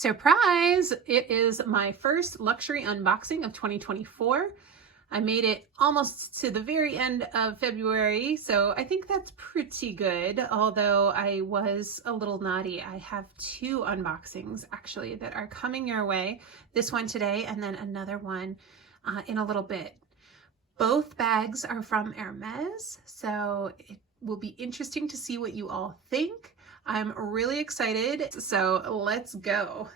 Surprise! It is my first luxury unboxing of 2024. I made it almost to the very end of February, so I think that's pretty good, although I was a little naughty. I have two unboxings actually that are coming your way. This one today and then another one in a little bit. Both bags are from Hermes, so it will be interesting to see what you all think. I'm really excited, so let's go.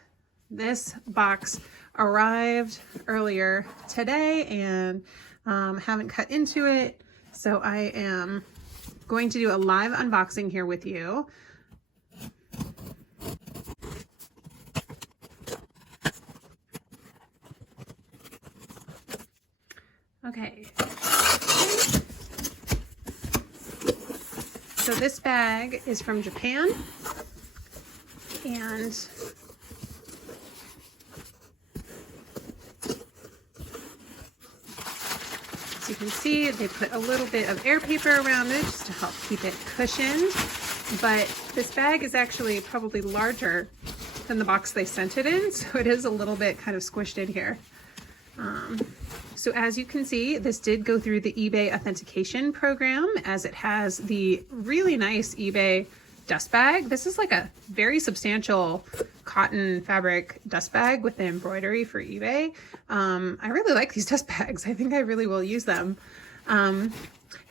This box arrived earlier today and haven't cut into it, so I am going to do a live unboxing here with you. Okay. So this bag is from Japan, and as you can see, they put a little bit of air paper around it just to help keep it cushioned, but this bag is actually probably larger than the box they sent it in, so it is a little bit kind of squished in here. So as you can see, this did go through the eBay authentication program, as it has the really nice eBay dust bag. This is like a very substantial cotton fabric dust bag with the embroidery for eBay. I really like these dust bags. I think I really will use them. And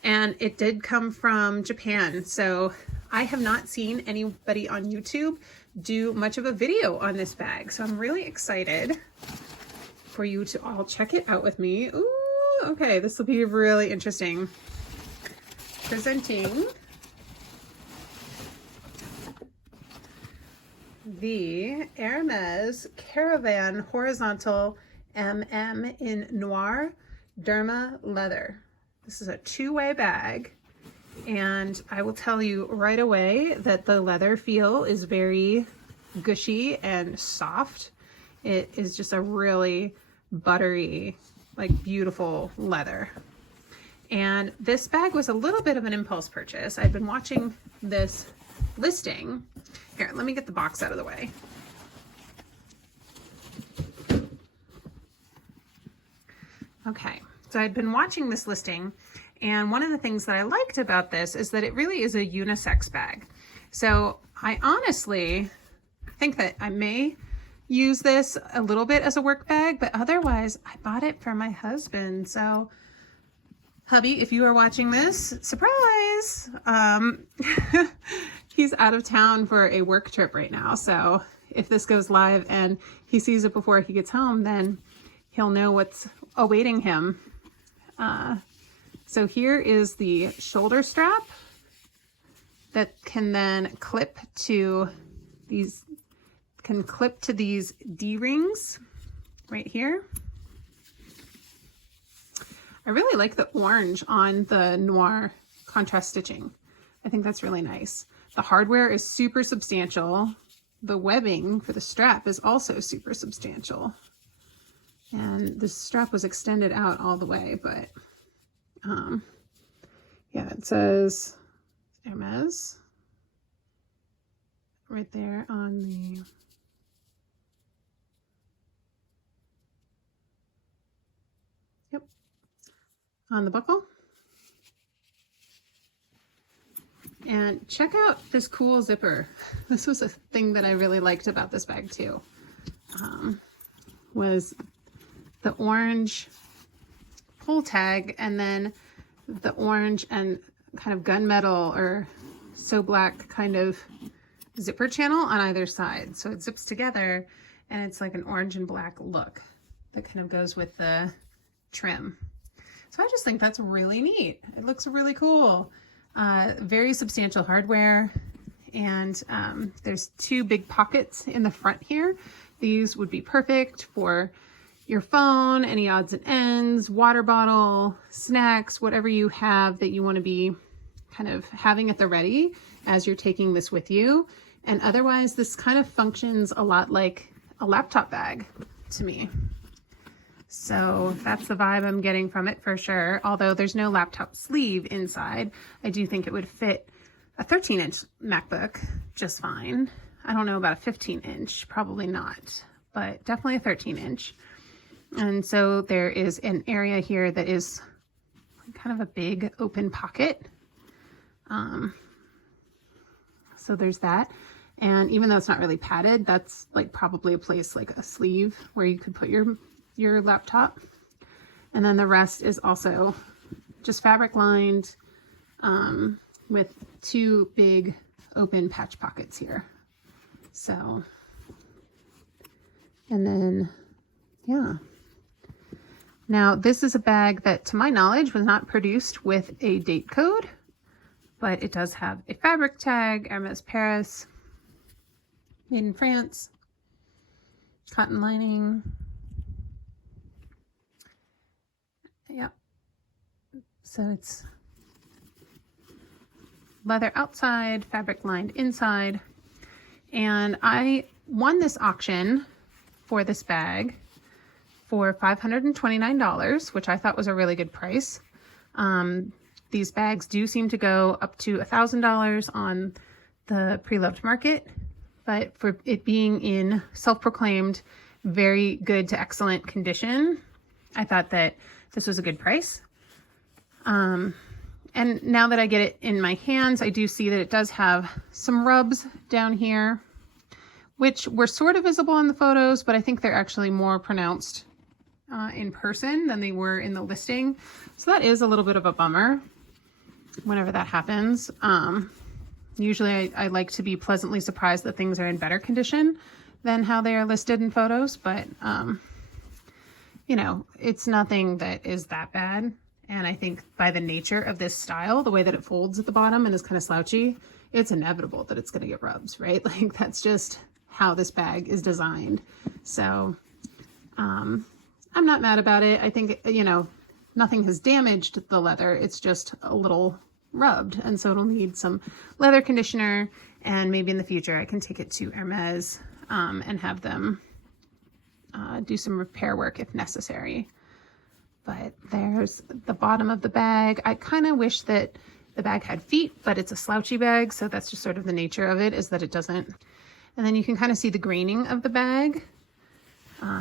it did come from Japan. So I have not seen anybody on YouTube do much of a video on this bag. So I'm really excited for you to all check it out with me. Ooh, okay, this will be really interesting. Presenting the Hermes Caravan Horizontal MM in Noir Derma Leather. This is a two-way bag, and I will tell you right away that the leather feel is very gushy and soft. It is just a really buttery, like beautiful leather. And this bag was a little bit of an impulse purchase. I've been watching this listing. Here, let me get the box out of the way. Okay, so I'd been watching this listing, and one of the things that I liked about this is that it really is a unisex bag. So I honestly think that I may use this a little bit as a work bag, but otherwise I bought it for my husband. So hubby, if you are watching this, surprise! He's out of town for a work trip right now. So if this goes live and he sees it before he gets home, then he'll know what's awaiting him. So here is the shoulder strap that can then clip to these D-rings right here. I really like the orange on the noir contrast stitching. I think that's really nice. The hardware is super substantial. The webbing for the strap is also super substantial. And the strap was extended out all the way, but yeah, it says Hermes right there on the on the buckle. And check out this cool zipper. This was a thing that I really liked about this bag too, was the orange pull tag and then the orange and kind of gunmetal or so black kind of zipper channel on either side. So it zips together and it's like an orange and black look that kind of goes with the trim. So I just think that's really neat. It looks really cool. Very substantial hardware, and there's two big pockets in the front here. These would be perfect for your phone, any odds and ends, water bottle, snacks, whatever you have that you want to be kind of having at the ready as you're taking this with you. And otherwise, this kind of functions a lot like a laptop bag to me. So that's the vibe I'm getting from it for sure. Although there's no laptop sleeve inside, I do think it would fit a 13-inch MacBook just fine. I don't know about a 15 inch, probably not, but definitely a 13 inch. And so there is an area here that is kind of a big open pocket. So there's that. And even though it's not really padded, that's like probably a place like a sleeve where you could put your laptop. And then the rest is also just fabric lined, with two big open patch pockets here. So, and then, yeah. Now this is a bag that, to my knowledge, was not produced with a date code, but it does have a fabric tag, Hermes Paris, made in France, cotton lining. Yep. So it's leather outside, fabric lined inside. And I won this auction for this bag for $529, which I thought was a really good price. These bags do seem to go up to $1,000 on the pre-loved market, but for it being in self-proclaimed very good to excellent condition, I thought that this was a good price. And now that I get it in my hands, I do see that it does have some rubs down here, which were sort of visible in the photos, but I think they're actually more pronounced in person than they were in the listing. So that is a little bit of a bummer whenever that happens. Usually I like to be pleasantly surprised that things are in better condition than how they are listed in photos, but you know, it's nothing that is that bad. And I think by the nature of this style, the way that it folds at the bottom and is kind of slouchy, it's inevitable that it's going to get rubs, right? Like that's just how this bag is designed. So I'm not mad about it. I think, you know, nothing has damaged the leather. It's just a little rubbed. And so it'll need some leather conditioner. And maybe in the future I can take it to Hermes and have them do some repair work if necessary. But there's the bottom of the bag. I kind of wish that the bag had feet, but it's a slouchy bag. So that's just sort of the nature of it, is that it doesn't. And then you can kind of see the graining of the bag.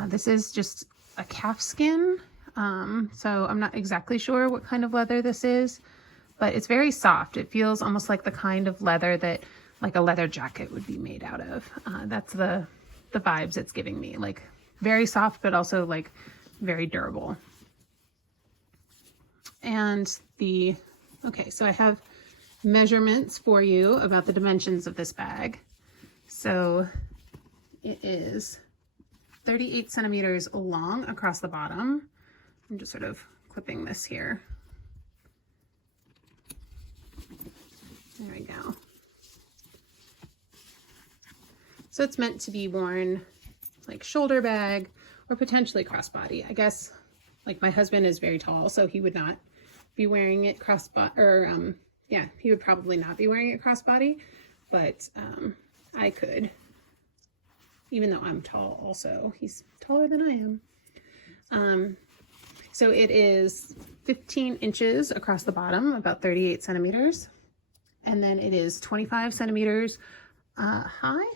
This is just a calf skin. So I'm not exactly sure what kind of leather this is, but it's very soft. It feels almost like the kind of leather that like a leather jacket would be made out of. That's the vibes it's giving me, like very soft, but also like very durable. And okay, so I have measurements for you about the dimensions of this bag. So it is 38 centimeters long across the bottom. I'm just sort of clipping this here. There we go. So it's meant to be worn like shoulder bag or potentially crossbody. I guess like my husband is very tall, so he would not be wearing it crossbody, or yeah, he would probably not be wearing it crossbody, but I could, even though I'm tall also. He's taller than I am. So it is 15 inches across the bottom, about 38 centimeters. And then it is 25 centimeters high,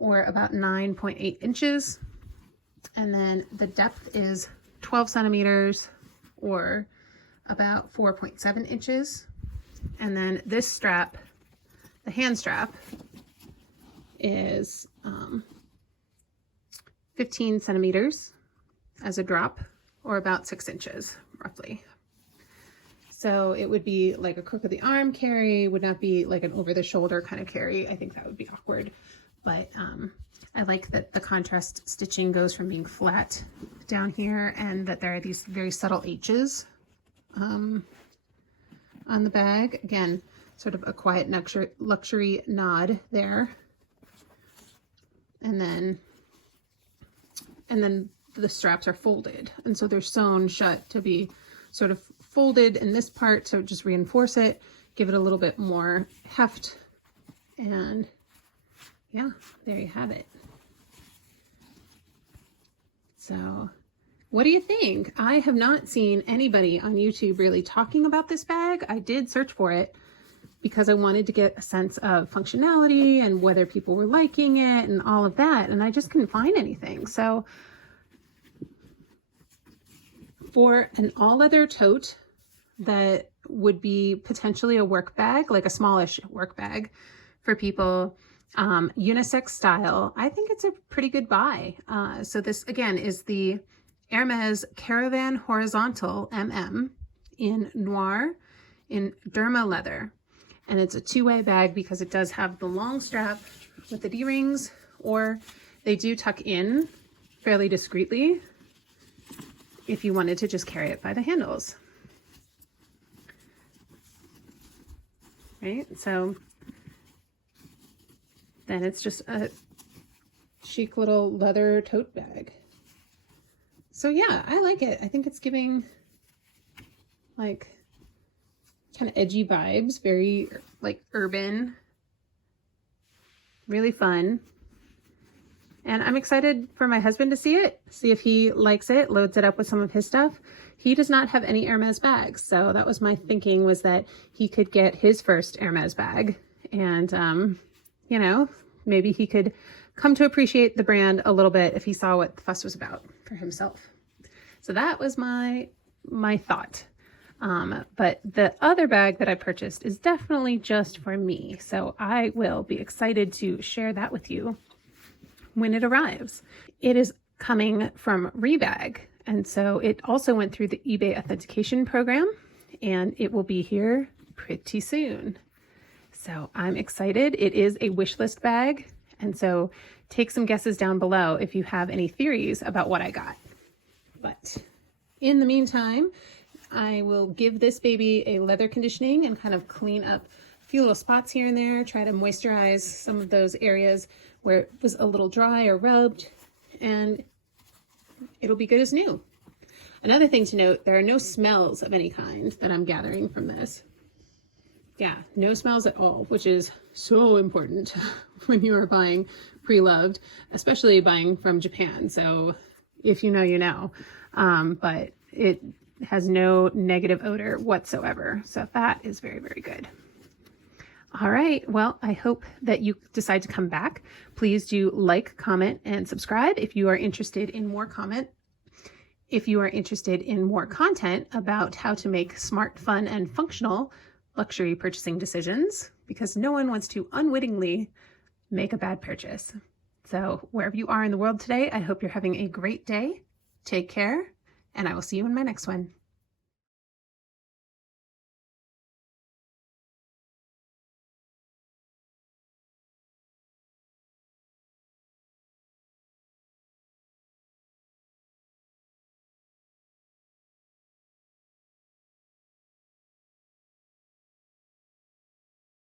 or about 9.8 inches. And then the depth is 12 centimeters, or about 4.7 inches. And then this strap, the hand strap, is 15 centimeters as a drop, or about 6 inches roughly. So it would be like a crook of the arm carry, would not be like an over the shoulder kind of carry. I think that would be awkward, but I like that the contrast stitching goes from being flat down here, and that there are these very subtle H's on the bag. Again, sort of a quiet luxury nod there. And then the straps are folded, and so they're sewn shut to be sort of folded in this part to just reinforce it, give it a little bit more heft. And yeah, there you have it. So what do you think? I have not seen anybody on YouTube really talking about this bag. I did search for it, because I wanted to get a sense of functionality and whether people were liking it and all of that. And I just couldn't find anything. So for an all leather tote that would be potentially a work bag, like a smallish work bag for people, unisex style, I think it's a pretty good buy. So this again is the Hermes Caravan Horizontal MM in noir in Derma leather. And it's a two-way bag because it does have the long strap with the D-rings, or they do tuck in fairly discreetly if you wanted to just carry it by the handles. Right, so then it's just a chic little leather tote bag. So yeah, I like it. I think it's giving like kind of edgy vibes, very like urban, really fun. And I'm excited for my husband to see it, see if he likes it, loads it up with some of his stuff. He does not have any Hermes bags, so that was my thinking, was that he could get his first Hermes bag, and you know, maybe he could come to appreciate the brand a little bit if he saw what the fuss was about for himself. So that was my thought. But the other bag that I purchased is definitely just for me, so I will be excited to share that with you when it arrives. It is coming from Rebag, and so it also went through the eBay authentication program, and it will be here pretty soon. So I'm excited. It is a wish list bag, and so take some guesses down below if you have any theories about what I got. But in the meantime, I will give this baby a leather conditioning and kind of clean up a few little spots here and there, try to moisturize some of those areas where it was a little dry or rubbed, and it'll be good as new. Another thing to note, there are no smells of any kind that I'm gathering from this. Yeah, no smells at all, which is so important when you are buying pre-loved, especially buying from Japan. So if you know, you know, but it has no negative odor whatsoever. So that is very, very good. All right. Well, I hope that you decide to come back. Please do like, comment, and subscribe if you are interested in more if you are interested in more content about how to make smart, fun, and functional luxury purchasing decisions, because no one wants to unwittingly make a bad purchase. So wherever you are in the world today, I hope you're having a great day. Take care, and I will see you in my next one.